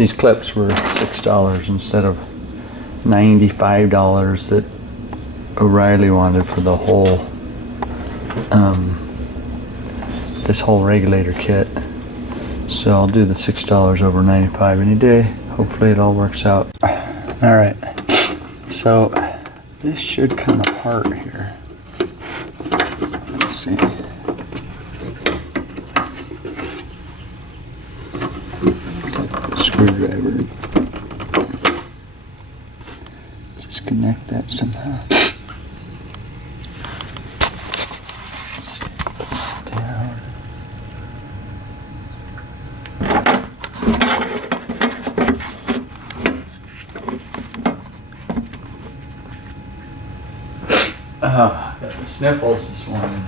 These clips were $6 instead of $95 that O'Reilly wanted for the whole this whole regulator kit. So I'll do the $6 over $95 any day. Hopefully it all works out. All right, so this should come apart here. Let's see. Screwdriver. Disconnect that somehow. Let's see. Down. Got the sniffles this morning.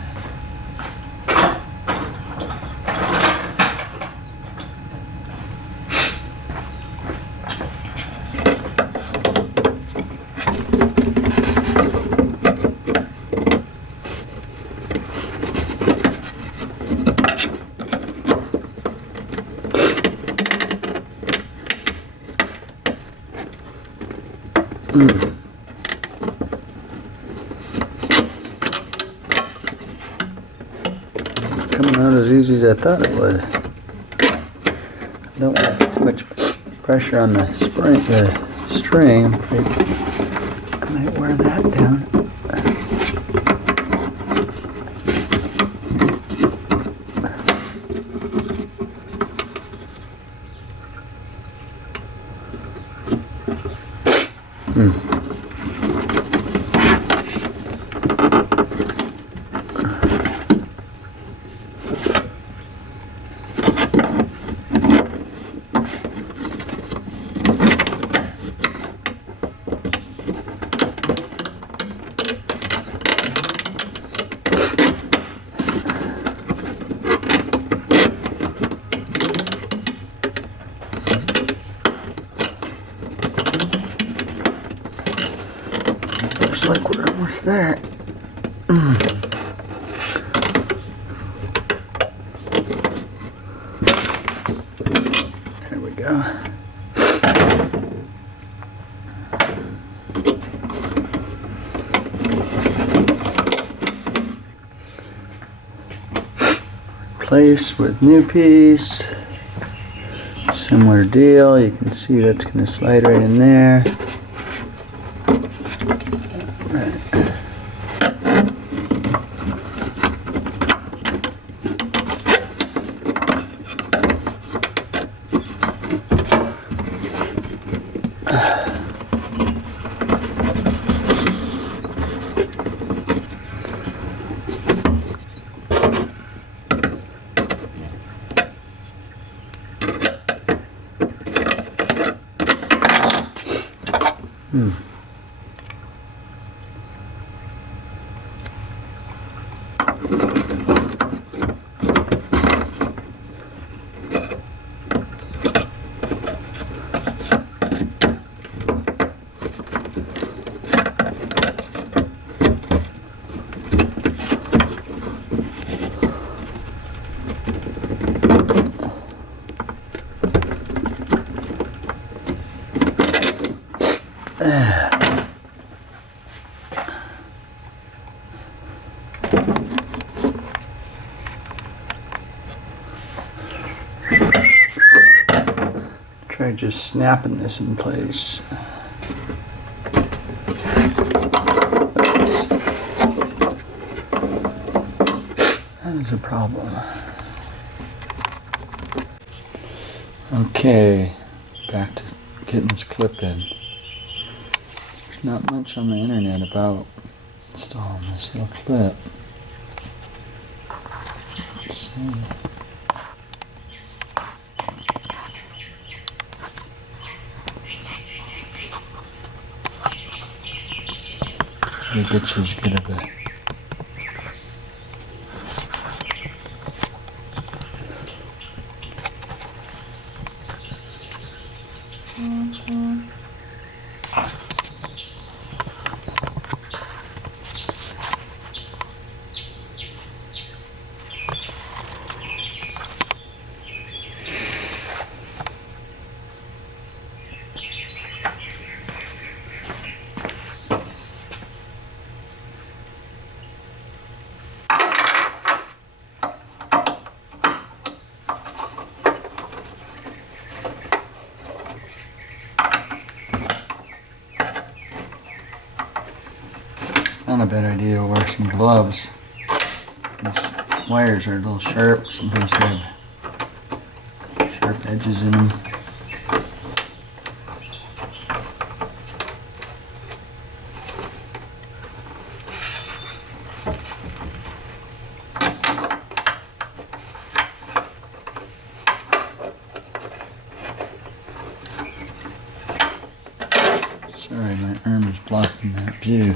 Coming out as easy as I thought it would. I don't want too much pressure on the string. I'm afraid I might wear that down. Looks like we're almost there. There we go. Replace with new piece. Similar deal. You can see that's going to slide right in there. Try just snapping this in place. Oops. That is a problem. Okay, back to getting this clip in. There's not much on the internet about installing this little clip. Let's see. It gets as good of a some gloves. These wires are a little sharp. Sometimes they have sharp edges in them. Sorry, my arm is blocking that view.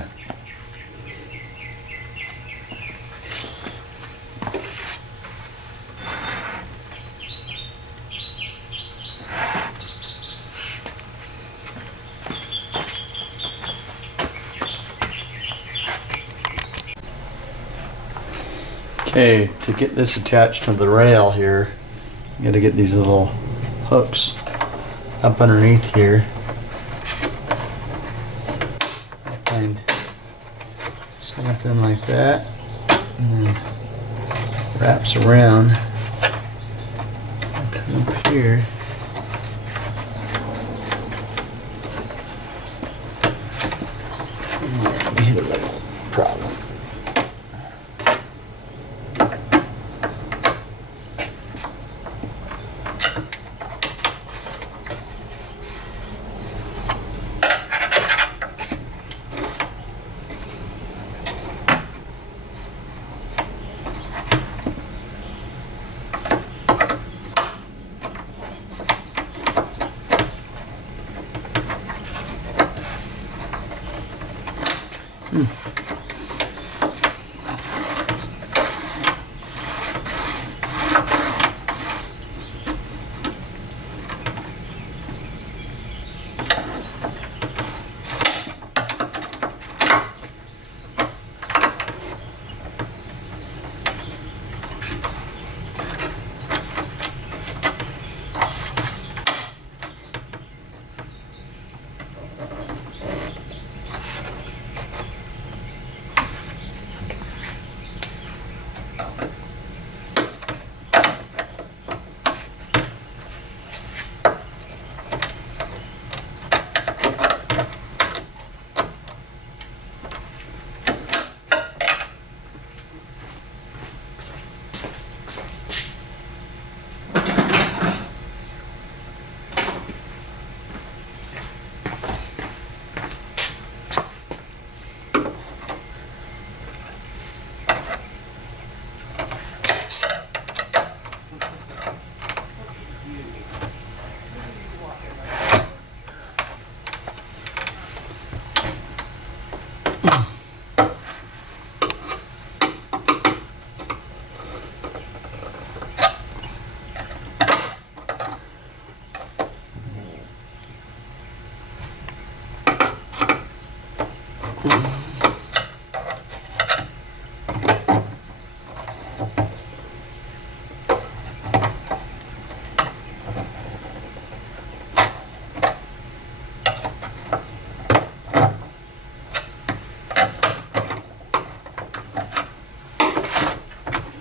Okay, to get this attached to the rail here, you gotta get these little hooks up underneath here. And snap in like that, and then wraps around. Come up here. We hit a little problem.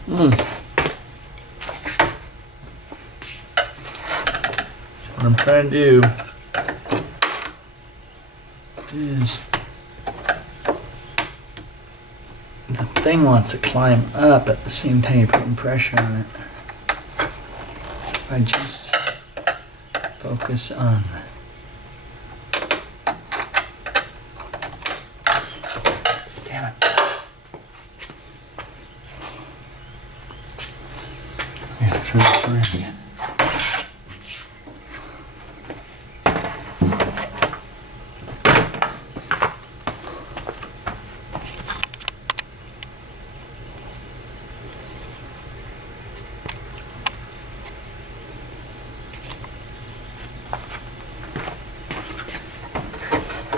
So what I'm trying to do is the thing wants to climb up at the same time you're putting pressure on it. So if I just focus on damn it. Yeah, turn this around again.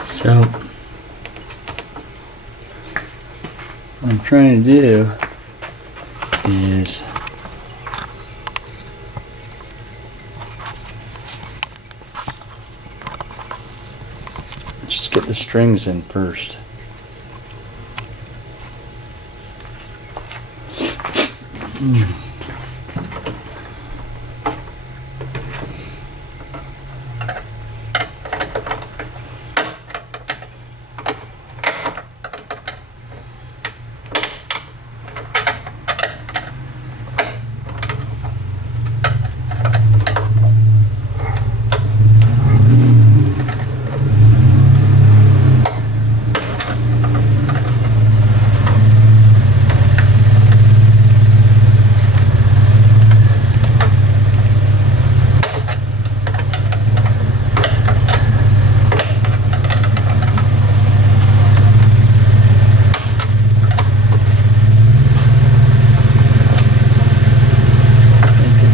So, what I'm trying to do is just get the strings in first.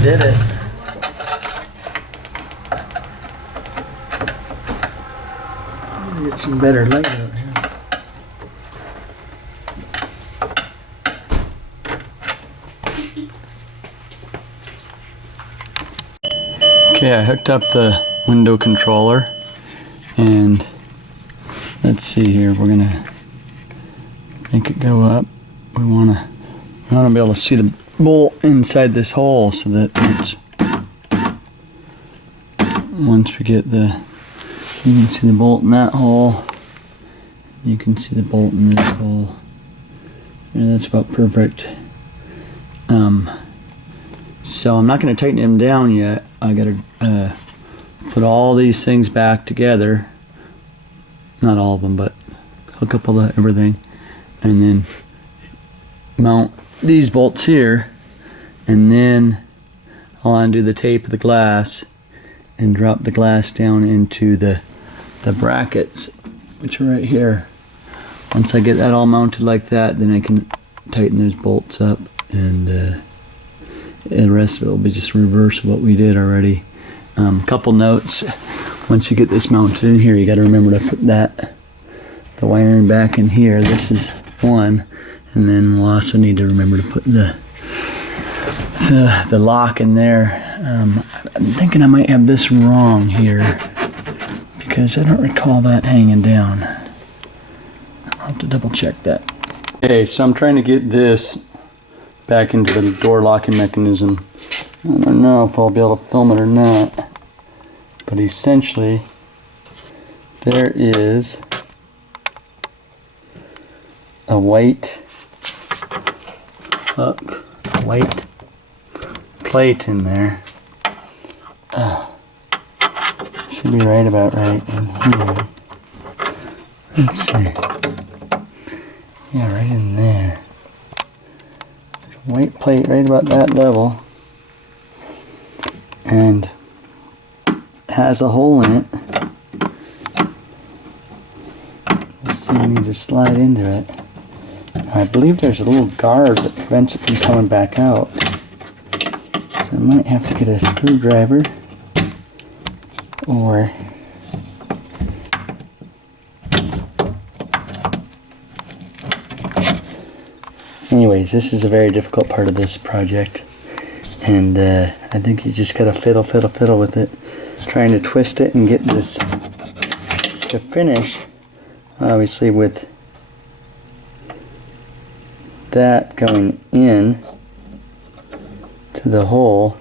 did it. Get some better light out here. Okay, I hooked up the window controller, and let's see here. We're gonna make it go up. We wanna be able to see the bolt inside this hole, so that once we get the, you can see the bolt in that hole. You can see the bolt in this hole. Yeah, that's about perfect. So I'm not going to tighten them down yet. I got to put all these things back together. Not all of them, but hook up all the everything, and then mount these bolts here, and then I'll undo the tape of the glass and drop the glass down into the brackets, which are right here. Once I get that all mounted like that, then I can tighten those bolts up, and the rest of it will be just reverse of what we did already. Couple notes: once you get this mounted in here, you got to remember to put the wiring back in here. This is one, and then we'll also need to remember to put the lock in there. I'm thinking I might have this wrong here, because I don't recall that hanging down. I'll have to double check that. Okay, so I'm trying to get this back into the door locking mechanism. I don't know if I'll be able to film it or not, but essentially there is a white hook, a white plate in there. Should be right about right in here. Let's see. Yeah, right in there. White plate right about that level, and has a hole in it. This thing needs to slide into it. I believe there's a little guard that prevents it from coming back out, so I might have to get a screwdriver, or anyways, this is a very difficult part of this project, and I think you just gotta fiddle with it, trying to twist it and get this to finish, obviously with that going in to the hole,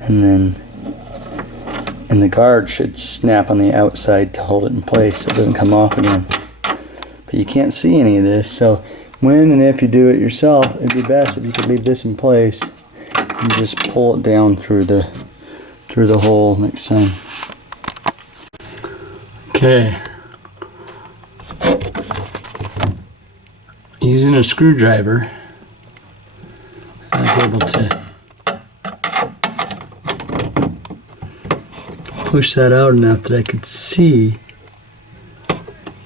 and the guard should snap on the outside to hold it in place so it doesn't come off again. But you can't see any of this, so when and if you do it yourself, it'd be best if you could leave this in place and just pull it down through the hole next time. Okay. Using a screwdriver, I was able to push that out enough that I could see.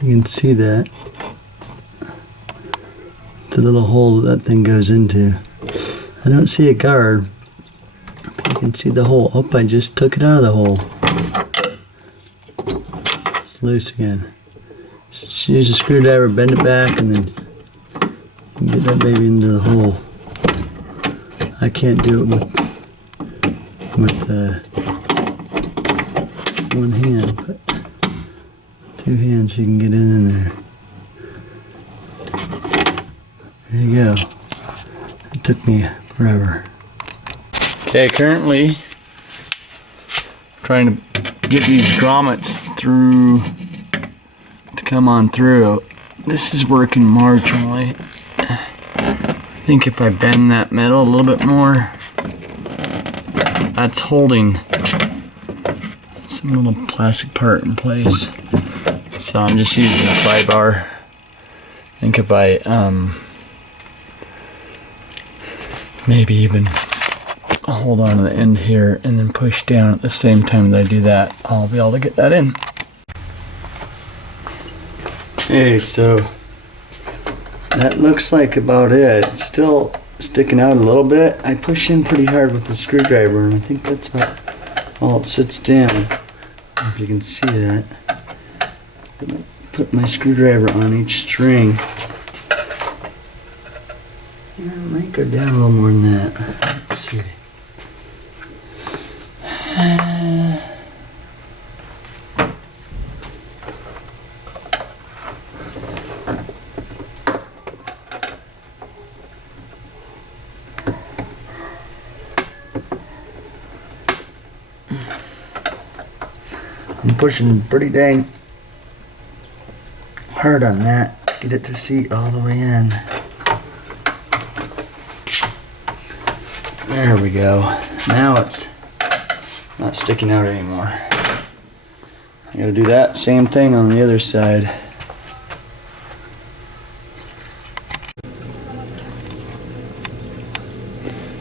You can see that. The little hole that thing goes into. I don't see a guard, but you can see the hole. Oh, I just took it out of the hole. It's loose again. Just use a screwdriver, bend it back, and then you can get that baby into the hole. I can't do it with one hand, but two hands you can get in there. There you go. It took me forever. Okay, currently trying to get these grommets through to come on through. This is working marginally. I think if I bend that metal a little bit more, that's holding some little plastic part in place. So I'm just using a pry bar. I think if I maybe even hold on to the end here and then push down at the same time that I do that, I'll be able to get that in. Okay, so that looks like about it. Still sticking out a little bit, I push in pretty hard with the screwdriver, and I think that's about all it sits down. I don't know if you can see that. I'm gonna put my screwdriver on each string. Yeah, it might go down a little more than that. Let's see. I'm pushing pretty dang hard on that to get it to seat all the way in. There we go. Now it's not sticking out anymore. I gotta do that same thing on the other side.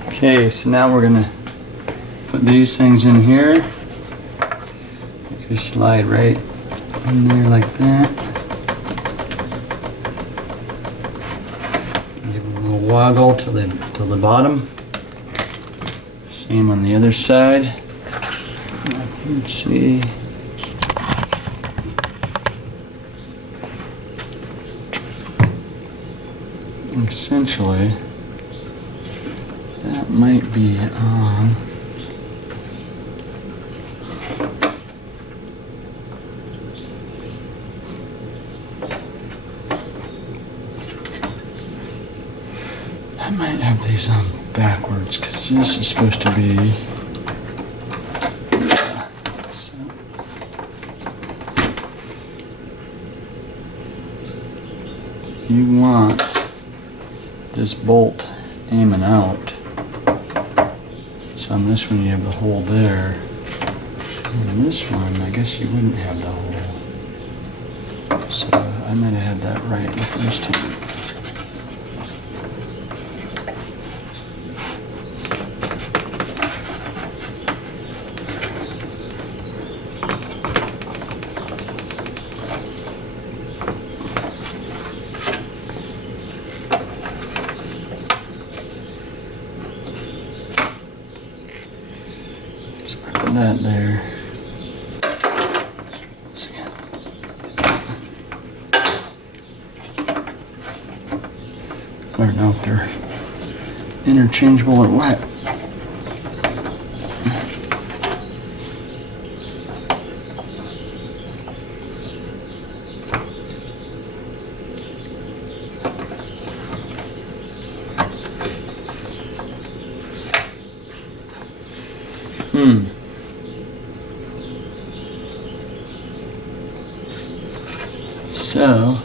Okay, so now we're gonna put these things in here. Just slide right in there like that. Give them a little woggle till the bottom. Same on the other side. Let's see. Essentially, that might be on. I might have these on backwards because this is supposed to be. So. You want this bolt aiming out. So on this one you have the hole there. On this one, I guess you wouldn't have the hole. So I might have had that right the first time. That there. I don't know if they're interchangeable or what. So,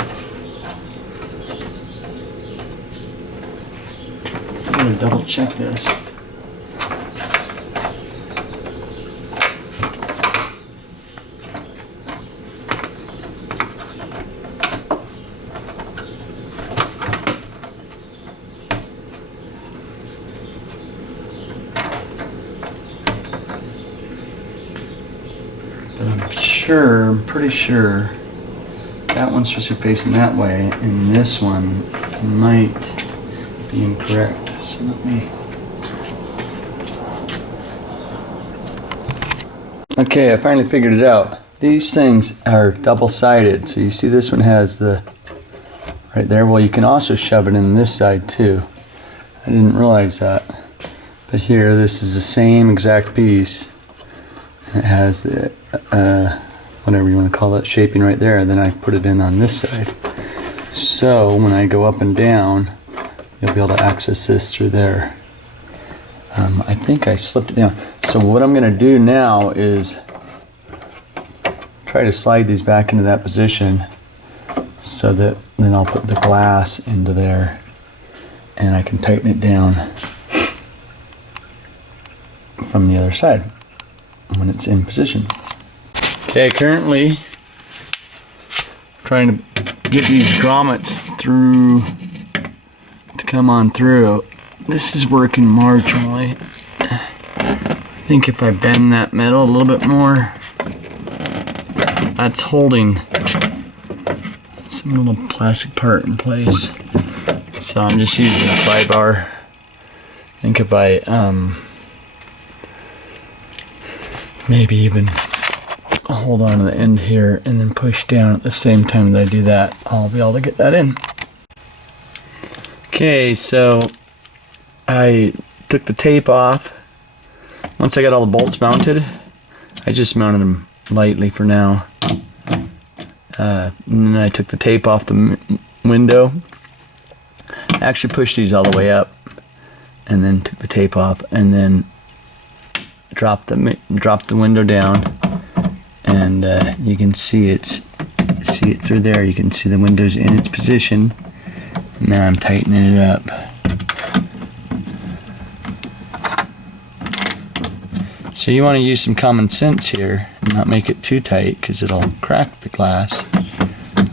I'm going to double check this. But I'm pretty sure that one's supposed to be facing that way, and this one might be incorrect. So let me. Okay, I finally figured it out. These things are double-sided. So you see this one has the right there. Well, you can also shove it in this side too. I didn't realize that. But here, this is the same exact piece. It has the whatever you want to call that shaping right there, and then I put it in on this side. So when I go up and down, you'll be able to access this through there. I think I slipped it down. So what I'm going to do now is try to slide these back into that position so that then I'll put the glass into there and I can tighten it down from the other side when it's in position. Okay, currently trying to get these grommets through to come on through. This is working marginally. I think if I bend that metal a little bit more, that's holding some little plastic part in place. So I'm just using a pry bar think if I maybe even hold on to the end here and then push down at the same time that I do that, I'll be able to get that in. Okay, so I took the tape off. Once I got all the bolts mounted, I just mounted them lightly for now. And then I took the tape off the window. I actually pushed these all the way up and then took the tape off and then dropped the window down, and you can see it through there. You can see the window's in its position. Now I'm tightening it up. So you want to use some common sense here and not make it too tight, because it'll crack the glass.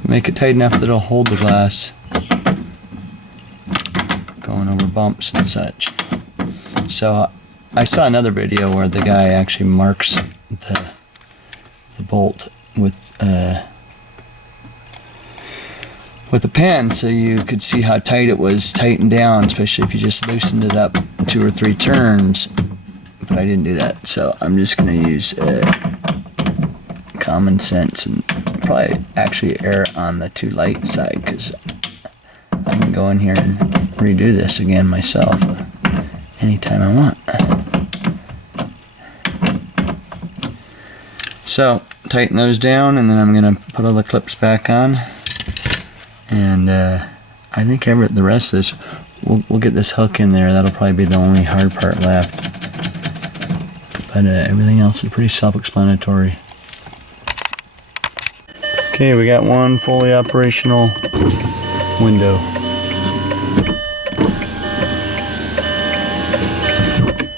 Make it tight enough that it'll hold the glass going over bumps and such. So I saw another video where the guy actually marks the bolt with a pen, so you could see how tight it was tightened down, especially if you just loosened it up 2 or 3 turns. But I didn't do that, so I'm just going to use common sense and probably actually err on the too light side, because I can go in here and redo this again myself anytime I want. So tighten those down, and then I'm going to put all the clips back on, and I think the rest of this, we'll get this hook in there. That'll probably be the only hard part left. But everything else is pretty self-explanatory. Okay, we got one fully operational window.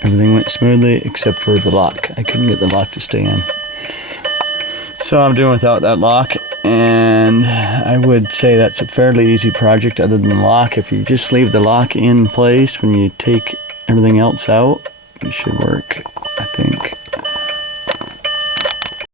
Everything went smoothly except for the lock. I couldn't get the lock to stay in. So I'm doing without that lock, and I would say that's a fairly easy project other than the lock. If you just leave the lock in place when you take everything else out, it should work, I think.